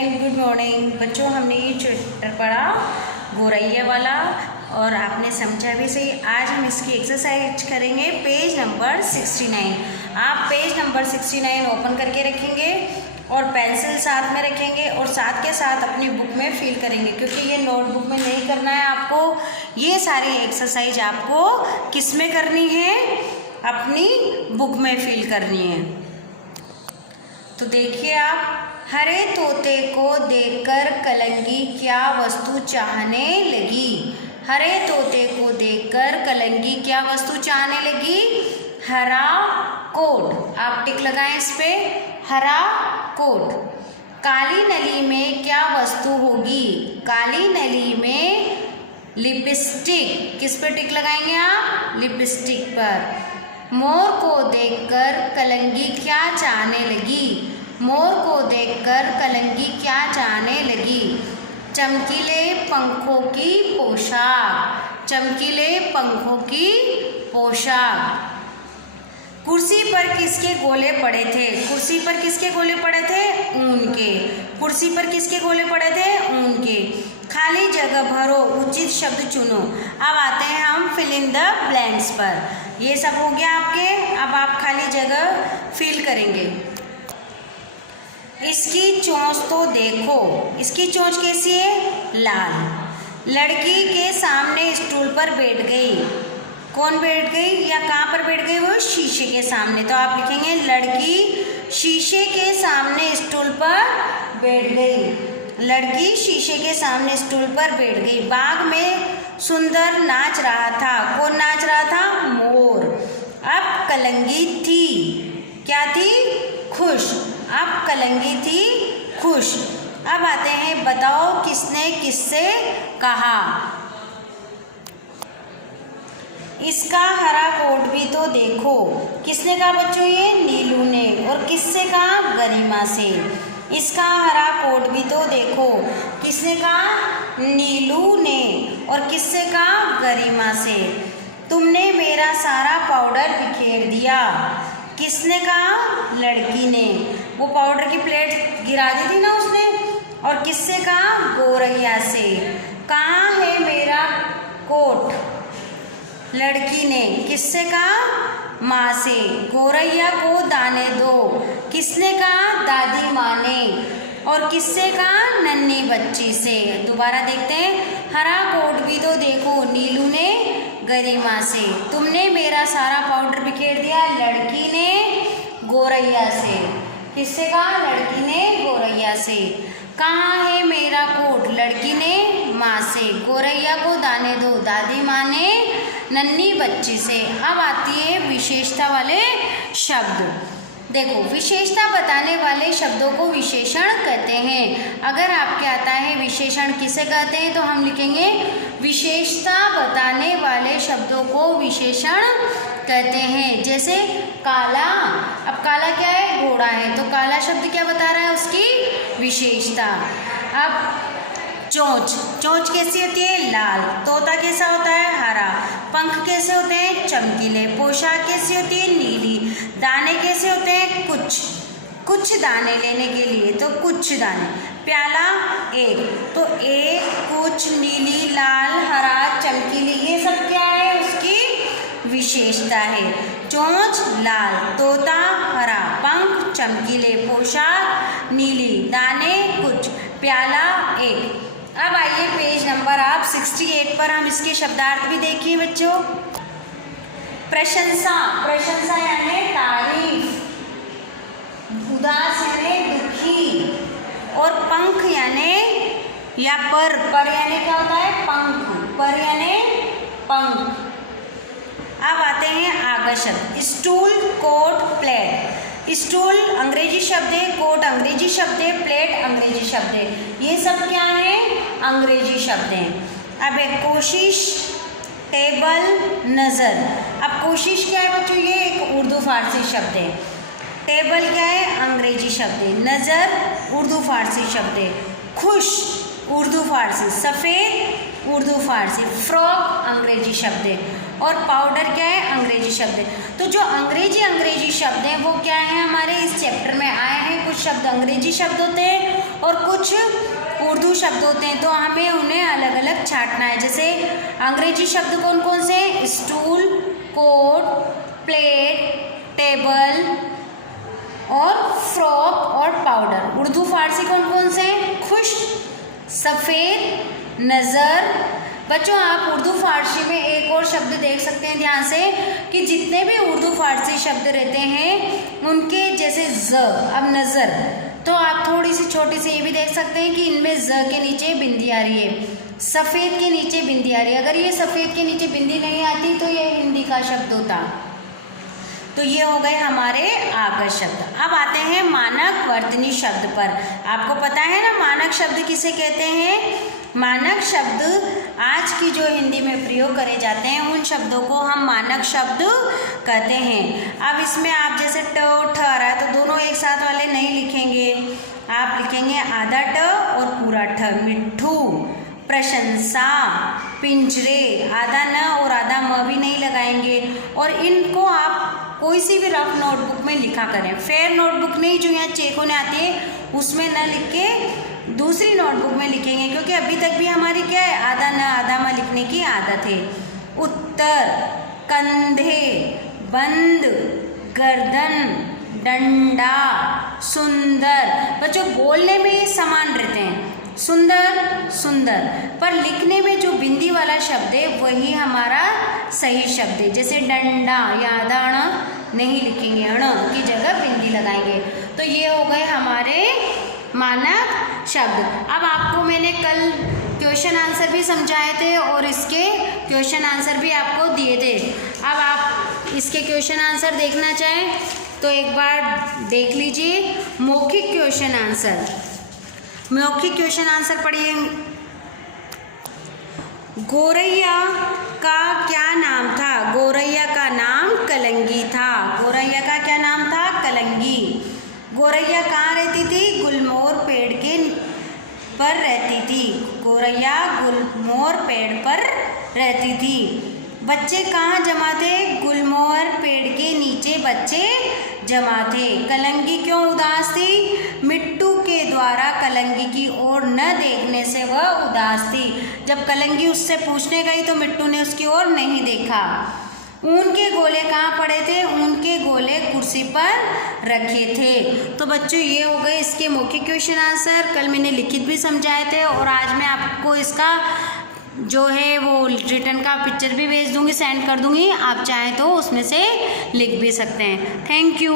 Student, good morning. बच्चों, हमने ये चैप्टर पढ़ा गौरैया वाला और आपने समझा भी सही। आज हम इसकी एक्सरसाइज करेंगे पेज नंबर 69। आप पेज नंबर 69 ओपन करके रखेंगे और पेंसिल साथ में रखेंगे और साथ के साथ अपनी बुक में फिल करेंगे, क्योंकि ये नोटबुक में नहीं करना है आपको। ये सारी एक्सरसाइज आपको किस में करनी है? अपनी बुक में फिल करनी है। तो देखिए आप, हरे तोते को देखकर कलंगी क्या वस्तु चाहने लगी। हरे तोते को देखकर कलंगी क्या वस्तु चाहने लगी? हरा कोट। आप टिक लगाएं इस पे, हरा कोट। काली नली में क्या वस्तु होगी? काली नली में लिपस्टिक। किस पे टिक लगाएंगे आप? लिपस्टिक पर। मोर को देखकर कलंगी क्या चाहने लगी? मोर को देखकर कलंगी क्या चाहने लगी? चमकीले पंखों की पोशाक। चमकीले पंखों की पोशाक। कुर्सी पर किसके गोले पड़े थे? कुर्सी पर किसके गोले पड़े थे? ऊन के। कुर्सी पर किसके गोले पड़े थे? ऊन के। खाली जगह भरो, उचित शब्द चुनो। अब आते हैं हम फिल इन द ब्लैंक्स पर। ये सब हो गया आपके। अब आप खाली जगह फिल करेंगे। इसकी चोंच तो देखो। इसकी चोंच कैसी है? लाल। लड़की के सामने स्टूल पर बैठ गई। कौन बैठ गई या कहाँ पर बैठ गई? वो शीशे के सामने। तो आप लिखेंगे लड़की शीशे के सामने स्टूल पर बैठ गई। लड़की शीशे के सामने स्टूल पर बैठ गई। बाग में सुंदर नाच रहा था। कौन नाच रहा था? मोर। अब कलंगी थी, क्या थी? खुश। अब कलंगी थी खुश। अब आते हैं, बताओ किसने किससे कहा। इसका हरा कोट भी तो देखो। किसने कहा बच्चों? ये नीलू ने। और किससे कहा? गरिमा से। इसका हरा कोट भी तो देखो। किसने कहा? नीलू ने। और किससे कहा? गरिमा से। तुमने मेरा सारा पाउडर बिखेर दिया। किसने कहा? लड़की ने। वो पाउडर की प्लेट गिरा दी थी ना उसने। और किससे कहा? गौरैया से। कहाँ है मेरा कोट? लड़की ने। किससे कहा? माँ से। गौरैया को दाने दो। किसने कहा? दादी माँ ने। और किससे कहा? नन्ही बच्ची से। दोबारा देखते हैं, हरा कोट भी तो देखो, नीलू ने गरिमा से। तुमने मेरा सारा पाउडर बिखेर दिया, लड़की ने गौरैया से। किससे कहा? लड़की ने गौरैया से। कहाँ है मेरा कोट? लड़की ने माँ से। गौरैया को दाने दो, दादी माँ ने नन्ही बच्ची से। अब आती है विशेषता वाले शब्द। देखो, विशेषता बताने वाले शब्दों को विशेषण कहते हैं। अगर आपके आता है विशेषण किसे कहते हैं, तो हम लिखेंगे विशेषता बताने वाले शब्दों को विशेषण कहते हैं। जैसे काला। अब काला क्या है? घोड़ा है। तो काला शब्द क्या बता रहा है? उसकी विशेषता। अब चोंच। चोंच कैसी होती है? लाल। तोता कैसा होता है? हरा। पंख कैसे होते हैं? चमकीले। पोशाक कैसी होती है? नीली। दाने कैसे होते हैं? कुछ दाने लेने के लिए, तो कुछ दाने। प्याला एक। तो एक, कुछ, नीली, लाल, हरा, चमकीली, ये सब क्या है? उसकी विशेषता है। चोंच लाल, तोता हरा, पंख चमकीले, पोशाक नीली, दाने कुछ, प्याला एक। अब आइए पेज नंबर आप 68 पर, हम इसके शब्दार्थ भी देखिए बच्चों। प्रशंसा। प्रशंसा यानी तारीफ। उदास यानी दुखी। और पंख यानी या पर यानी क्या होता है? पंख। पर यानी पंख। अब आते हैं आगे शब्द। Stool, coat, plate. स्टूल अंग्रेजी शब्द है, कोट अंग्रेजी शब्द है, प्लेट अंग्रेजी शब्द है। ये सब क्या है? अंग्रेजी शब्द हैं। अब एक कोशिश, टेबल, नज़र। अब कोशिश क्या है बच्चों? ये एक उर्दू फारसी शब्द है। टेबल क्या है? अंग्रेजी शब्द है। नज़र उर्दू फारसी शब्द है। खुश उर्दू फारसी। सफ़ेद उर्दू फारसी। फ्रॉक अंग्रेजी शब्द है। और पाउडर क्या है? अंग्रेजी शब्द है। तो जो अंग्रेजी शब्द हैं वो क्या है? हमारे इस चैप्टर में आए हैं। कुछ शब्द अंग्रेजी शब्द होते हैं और कुछ कुछ उर्दू शब्द होते हैं, तो हमें उन्हें अलग अलग छांटना है। जैसे अंग्रेजी शब्द कौन कौन से? स्टूल, कोट, प्लेट, टेबल और फ्रॉक और पाउडर। उर्दू फारसी कौन कौन से? खुश, सफ़ेद, नज़र। बच्चों आप उर्दू फारसी में एक और शब्द देख सकते हैं ध्यान से कि जितने भी उर्दू फारसी शब्द रहते हैं उनके जैसे ज, अब नज़र, तो आप थोड़ी सी छोटी सी ये भी देख सकते हैं कि इनमें ज के नीचे बिंदी आ रही है, सफ़ेद के नीचे बिंदी आ रही है। अगर ये सफ़ेद के नीचे बिंदी नहीं आती तो ये हिंदी का शब्द होता। तो ये हो गए हमारे आगत शब्द। अब आते हैं मानक वर्तनी शब्द पर। आपको पता है ना मानक शब्द किसे कहते हैं? मानक शब्द आज की जो हिंदी में प्रयोग करे जाते हैं उन शब्दों को हम मानक शब्द कहते हैं। अब इसमें आप जैसे ट और ठ आ रहा है तो दोनों एक साथ वाले नहीं लिखेंगे, आप लिखेंगे आधा ट और पूरा ठ। मिट्ठू, प्रशंसा, पिंजरे, आधा न और आधा म भी नहीं लगाएंगे। और इनको आप कोई सी भी रफ नोटबुक में लिखा करें। फेयर नोटबुक नहीं जो यहाँ चेकों ने आती है उसमें न लिख के दूसरी नोटबुक में लिखेंगे, क्योंकि अभी तक भी हमारी क्या है, आधा न आधा म लिखने की आदत है। उत्तर, कंधे, बंद, गर्दन, डंडा, सुंदर। बच्चों बोलने में ये समान रहते हैं, सुंदर सुंदर, पर लिखने में जो बिंदी वाला शब्द है वही हमारा सही शब्द है। जैसे डंडा, या आधा अण नहीं लिखेंगे, अण की जगह बिंदी लगाएंगे। तो ये हो गए हमारे मानक शब्द। अब आपको मैंने कल क्वेश्चन आंसर भी समझाए थे और इसके क्वेश्चन आंसर भी आपको दिए थे। अब आप इसके क्वेश्चन आंसर देखना चाहें तो एक बार देख लीजिए। मौखिक क्वेश्चन आंसर, मौखिक क्वेश्चन आंसर पढ़िए। गौरैया का क्या नाम था? गौरैया का नाम कलंगी था। गौरैया का क्या नाम था? कलंगी। गौरैया कहाँ रहती थी? गुलमोहर पेड़ के पर रहती थी। गौरैया गुलमोहर पेड़ पर रहती थी। बच्चे कहाँ जमा थे? गुलमोहर पेड़ के नीचे बच्चे जमा थे। कलंगी क्यों उदास थी? मिट्टू के द्वारा कलंगी की ओर न देखने से वह उदास थी। जब कलंगी उससे पूछने गई तो मिट्टू ने उसकी ओर नहीं देखा। ऊन के गोले कहाँ पड़े थे? ऊन के गोले कुर्सी पर रखे थे। तो बच्चों ये हो गए इसके मौखिक क्वेश्चन आंसर। कल मैंने लिखित भी समझाए थे और आज मैं आपको इसका जो है वो रिटर्न का पिक्चर भी भेज दूंगी, सेंड कर दूंगी। आप चाहें तो उसमें से लिख भी सकते हैं। Thank you.